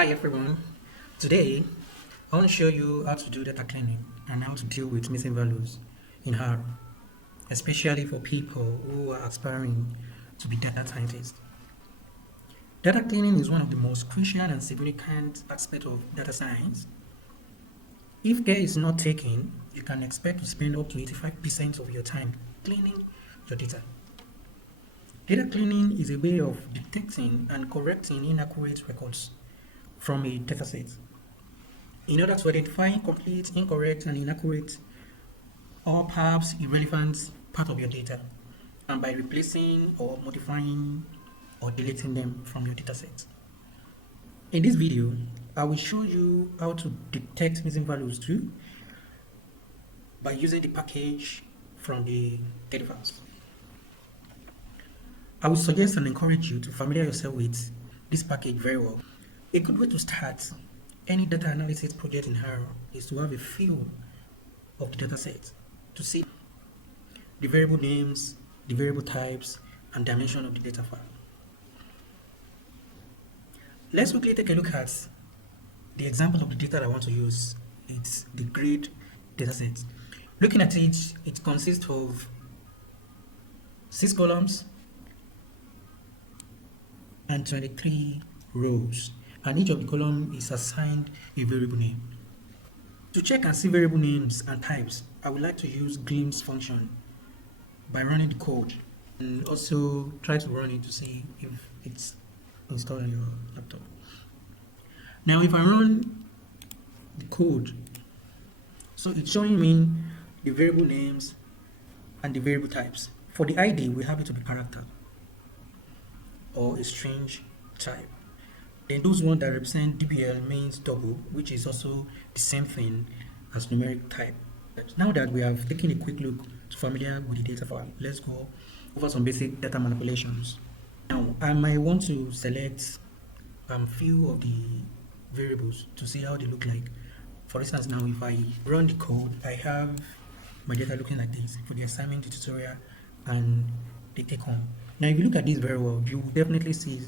Hi everyone. Today I want to show you how to do data cleaning and how to deal with missing values in R, especially for people who are aspiring to be data scientists. Data cleaning is one of the most crucial and significant aspects of data science. If care is not taken, you can expect to spend up to 85% of your time cleaning your data. Data cleaning is a way of detecting and correcting inaccurate records from a dataset in order to identify incomplete, incorrect, and inaccurate or perhaps irrelevant part of your data, and by replacing or modifying or deleting them from your dataset. In this video, I will show you how to detect missing values too by using the package from the R-Tidyverse. I would suggest and encourage you to familiarize yourself with this package very well. A good way to start any data analysis project in R is to have a feel of the dataset to see the variable names, the variable types, and dimension of the data file. Let's quickly take a look at the example of the data that I want to use. It's the grade dataset. Looking at it, it consists of 6 columns and 23 rows, and each of the columns is assigned a variable name. To check and see variable names and types, I would like to use glimpse function by running the code, and also try to run it to see if it's installed on your laptop. Now if I run the code, so it's showing me the variable names and the variable types. For the ID, we have it to be character or a string type. Then those ones that represent DBL means double, which is also the same thing as numeric type. Now that we have taken a quick look to familiar with the data file, let's go over some basic data manipulations. Now I might want to select a few of the variables to see how they look like. For instance, now if I run the code, I have my data looking like this for the assignment, the tutorial, and the take home. Now if you look at this very well, you will definitely see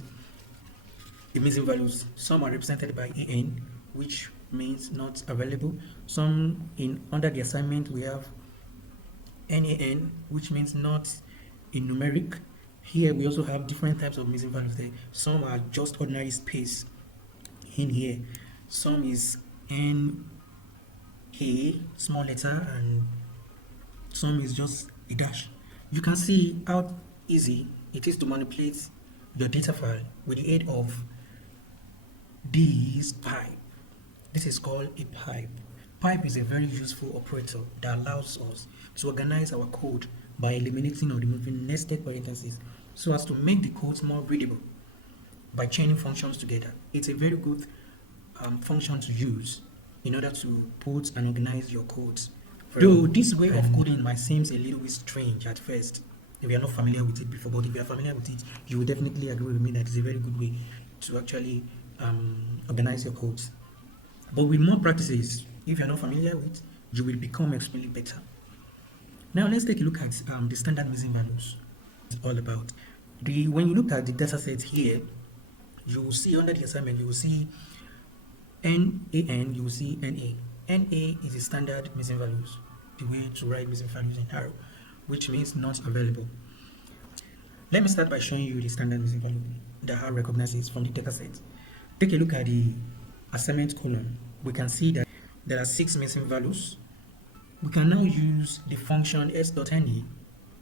the missing values. Some are represented by AN, which means not available. Some under the assignment we have NAN, which means not in numeric. Here we also have different types of missing values there. Some are just ordinary space in here. Some is NA, small letter, and some is just a dash. You can see how easy it is to manipulate your data file with the aid of this pipe. This is called a pipe. Pipe is a very useful operator that allows us to organize our code by eliminating or removing nested parentheses so as to make the codes more readable by chaining functions together. It's a very good function to use in order to put and organize your codes. Though this way of coding might seem a little bit strange at first if you are not familiar with it before, but if you are familiar with it, you will definitely agree with me that it's a very good way to actually organize your codes. But with more practices, if you're not familiar with, you will become extremely better. Now let's take a look at the standard missing values. It's all about. When you look at the data set here, you will see under the assignment, you will see NAN, you will see NA. NA is the standard missing values, the way to write missing values in R, which means not available. Let me start by showing you the standard missing value that R recognizes from the dataset. Take a look at the assignment column. We can see that there are 6 missing values. We can now use the function s.ne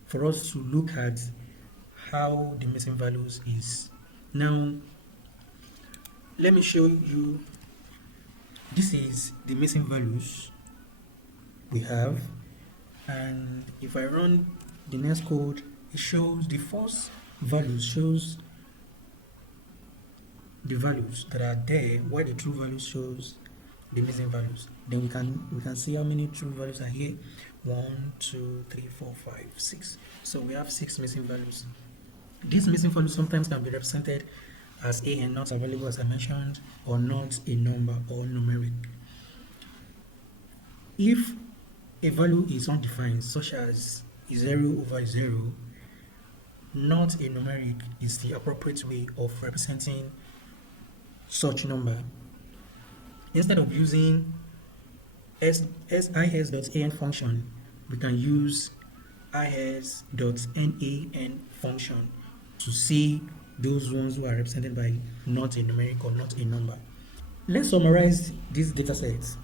for us to look at how the missing values is. Now, let me show you. This is the missing values we have, and if I run the next code, it shows the false values, shows the values that are there, while the true values shows the missing values. Then we can see how many true values are here. 1, 2, 3, 4, 5, 6. So we have 6 missing values. These missing values sometimes can be represented as AN, not available as I mentioned, or not a number or numeric. If a value is undefined, such as 0/0, not a numeric is the appropriate way of representing such number. Instead of using sis.an function, we can use is.nan function to see those ones who are represented by not a numeric or not a number. Let's summarize these data sets.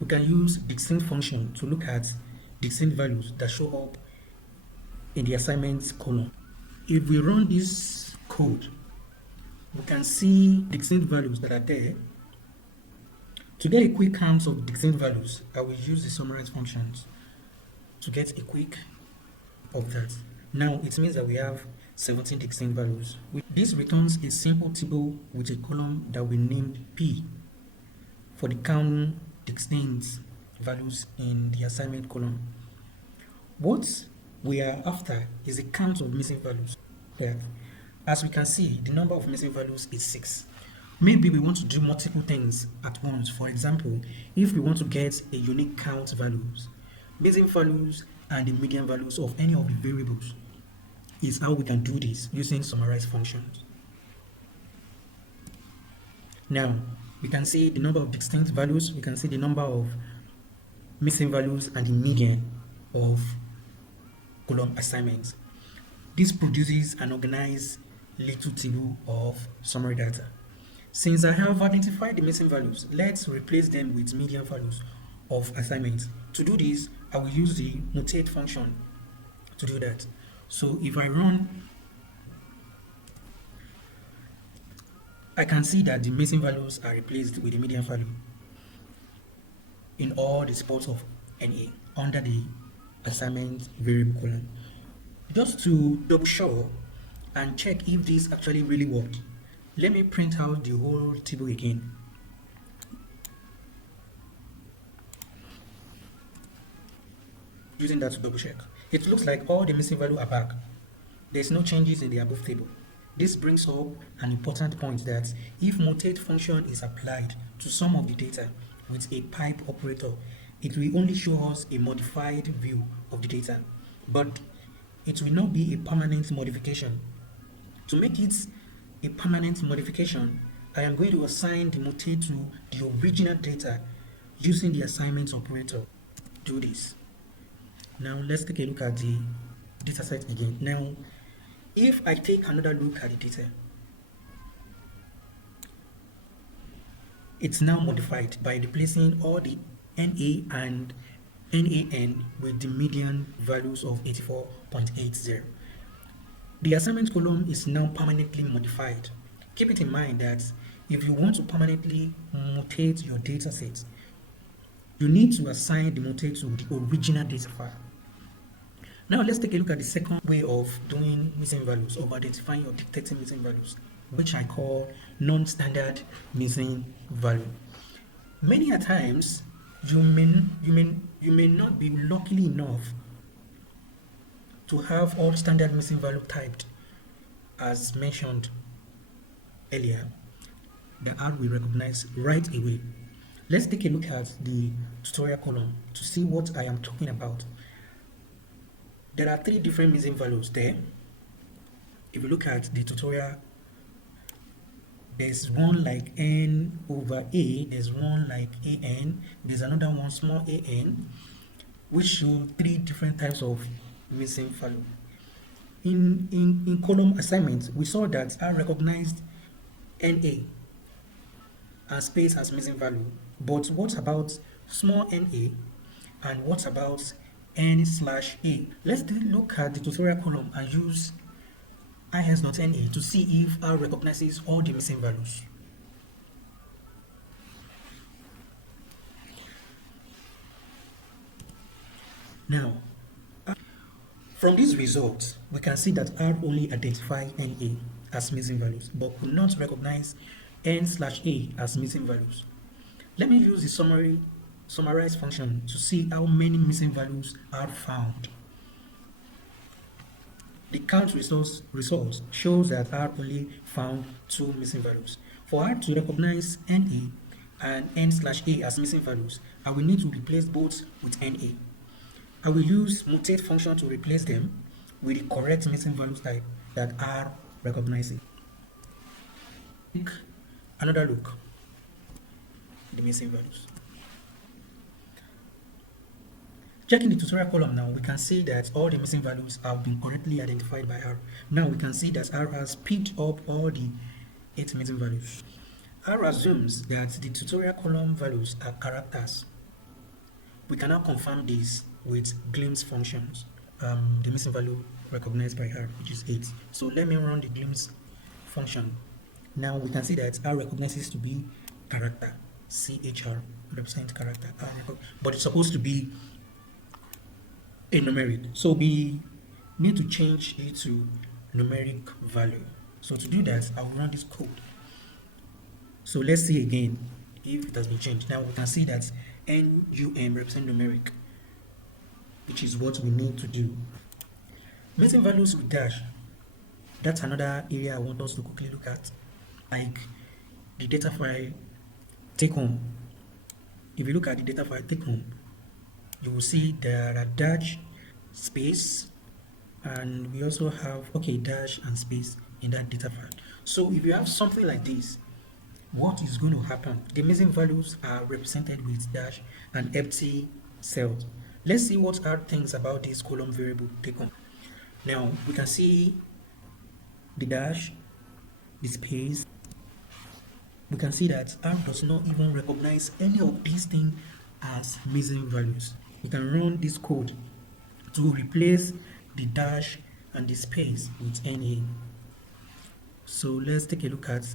We can use distinct function to look at distinct values that show up in the assignments column. If we run this code, we can see distinct values that are there. To get a quick count of distinct values, I will use the summarize functions to get a quick of that. Now it means that we have 17 distinct values. This returns a simple table with a column that we named P for the count distinct values in the assignment column. What we are after is a count of missing values. There. As we can see, the number of missing values is 6. Maybe we want to do multiple things at once. For example, if we want to get a unique count values, missing values, and the median values of any of the variables, is how we can do this using summarize functions. Now, we can see the number of distinct values, we can see the number of missing values, and the median of column assignments. This produces an organized little table of summary data. Since I have identified the missing values, let's replace them with median values of assignments. To do this, I will use the mutate function to do that. So if I run, I can see that the missing values are replaced with the median value in all the spots of NA under the assignment variable column. Just to double sure and check if this actually really worked, let me print out the whole table again. Using that to double check. It looks like all the missing values are back. There's no changes in the above table. This brings up an important point that if mutate function is applied to some of the data with a pipe operator, it will only show us a modified view of the data, but it will not be a permanent modification. To make it a permanent modification, I am going to assign the mutate to the original data using the assignment operator. Do this. Now let's take a look at the data set again. Now, if I take another look at the data, it's now modified by replacing all the NA and NAN with the median values of 84.80. The assignment column is now permanently modified. Keep it in mind that if you want to permanently mutate your data set, you need to assign the mutate to the original data file. Now let's take a look at the second way of doing missing values, of identifying or detecting missing values, which I call non-standard missing value. Many a times, you may not be lucky enough to have all standard missing value typed as mentioned earlier that R will recognize right away. Let's take a look at the tutorial column to see what I am talking about. There are 3 different missing values there. If you look at the tutorial, there's one like n over a, there's one like an, there's another one small an, which show 3 different types of missing value. In column assignment, we saw that I recognized NA and space as missing value, but what about small na, and what about n/a? Let's look at the tutorial column and use is.na to see if R recognizes all the missing values. Now, from these results, we can see that R only identifies NA as missing values, but could not recognize n/a as missing values. Let me use the summarize function to see how many missing values are found. The count results shows that R only found 2 missing values. For R to recognize NA and n/a as missing values, I will need to replace both with NA. I will use mutate function to replace them with the correct missing values type that R recognizes. Take another look. the missing values. Checking the tutorial column now, we can see that all the missing values have been correctly identified by R. Now we can see that R has picked up all the 8 missing values. R assumes that the tutorial column values are characters. We can now confirm this with glimpse functions. The missing value recognized by R, which is 8. So let me run the glimpse function. Now we can see that R recognizes to be character, CHR, represent character, but it's supposed to be a numeric. So we need to change it to numeric value. So to do that, I will run this code. So let's see again if it has been changed. Now we can see that NUM represent numeric, which is what we need to do. Missing values with dash. That's another area I want us to quickly look at, like the data file take home. If you look at the data file take home, you will see there are dash, space, and we also have dash and space in that data file. So if you have something like this, what is going to happen? The missing values are represented with dash and empty cells. Let's see what R thinks about this column variable take home. Now we can see the dash, the space. We can see that R does not even recognize any of these things as missing values. We can run this code to replace the dash and the space with NA. So let's take a look at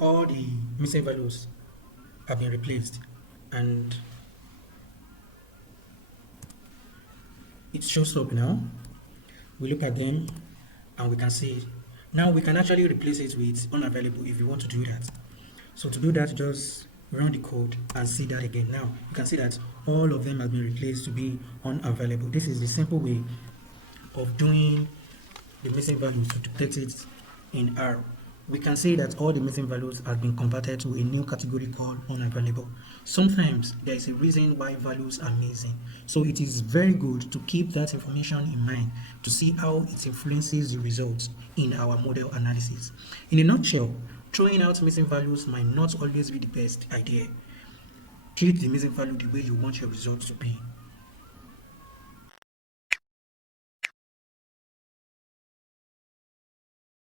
all the missing values have been replaced, and it shows up now. We look at them and we can see it. Now we can actually replace it with unavailable if you want to do that. So to do that, just run the code and see that again. Now you can see that all of them have been replaced to be unavailable. This is the simple way of doing the missing values to detect it in R. We can say that all the missing values have been converted to a new category called unavailable. Sometimes there is a reason why values are missing, so it is very good to keep that information in mind to see how it influences the results in our model analysis. In a nutshell, throwing out missing values might not always be the best idea. Treat the missing value the way you want your results to be.